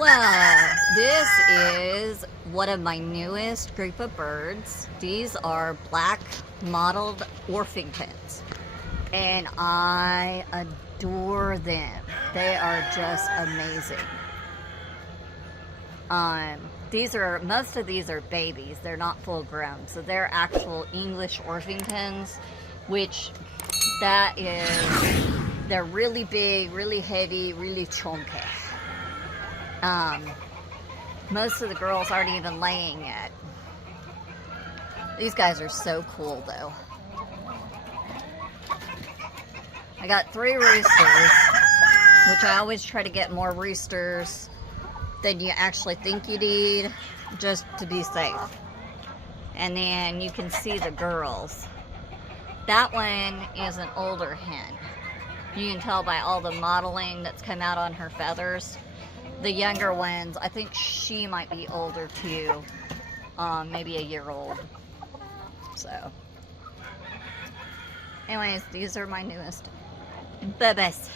Well, this is one of my newest group of birds. These are black mottled Orpingtons, and I adore them. They are just amazing. Most of these are babies. They're not full grown, so they're actual English Orpingtons, which they're really big, really heavy, really chunky. Most of the girls aren't even laying yet. These guys are so cool though. I got 3 roosters, which I always try to get more roosters than you actually think you need, just to be safe. And then you can see the girls. That one is an older hen. You can tell by all the mottling that's come out on her feathers. The younger ones, I think she might be older too, maybe a year old. So, anyways, these are my newest babies.